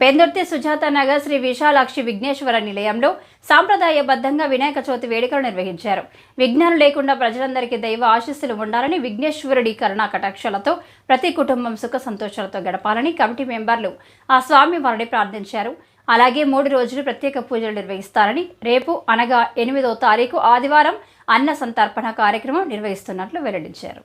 పెందుర్తి సుజాతనగర్ శ్రీ విశాలాక్షి విఘ్నేశ్వర నిలయంలో సాంప్రదాయబద్ధంగా వినాయక చవితి వేడుకలు నిర్వహించారు. విఘ్నాలు లేకుండా ప్రజలందరికీ దైవ ఆశీస్సులు ఉండాలని విఘ్నేశ్వరుడి కరుణా కటాక్షలతో ప్రతి కుటుంబం సుఖ సంతోషాలతో గడపాలని కమిటీ మెంబర్లు ఆ స్వామి వారిని ప్రార్థించారు. అలాగే మూడు రోజులు ప్రత్యేక పూజలు నిర్వహిస్తారని రేపు అనగా ఎనిమిదో తారీఖు ఆదివారం అన్న సంతర్పణ కార్యక్రమం నిర్వహిస్తున్నట్లు వెల్లడించారు.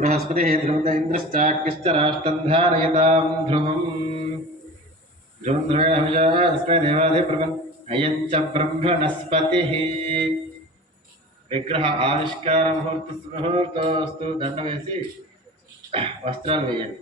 बृहस्पतिः ध्रुवन्त इन्द्रश्चाक्यश्च राष्ट्रं धारयतां ध्रुवम् ध्रुवं ध्रुवेण हविषास्मै देवादिप्रभन् अयं च ब्रह्मणस्पतिः విగ్రహ ఆవిష్కార ముహూర్త ముహూర్తోస్తు దండ వేసి వస్త్రాలు వేయండి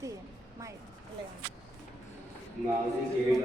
తీయండి మా లేదు నాసికేన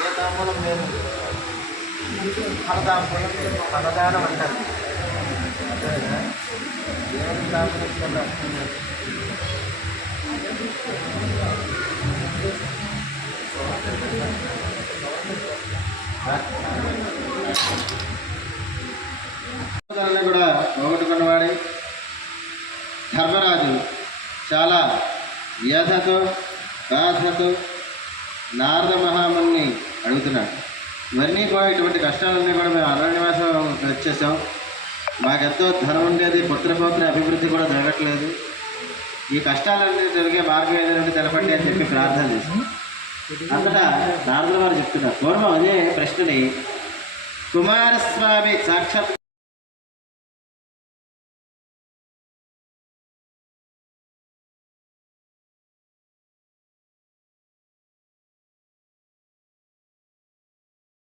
ఏ తాంబూలం లేదు ఫలతాంబూలం ఫలదానం అంటారు కూడా పోగొట్టుకున్నవాడే ధర్మరాజు. చాలా వ్యధతో బాధతో నారద మహాముని అడుగుతున్నాడు. ఇవన్నీ కూడా ఇటువంటి కష్టాలన్నీ కూడా మేము అరణ్యవాసం వచ్చేసాం. మాకెంతో ధనం ఉండేది పుత్రపోత్ర అభివృద్ధి కూడా జరగట్లేదు. ఈ కష్టాలన్నీ జరిగే మార్గం ఏదైనా తెలపండి అని చెప్పి ప్రార్థన చేశాం. అంతటా నారదుల వారు చెప్తున్నారు. పూర్వం అదే ప్రశ్నని కుమారస్వామి సాక్షాత్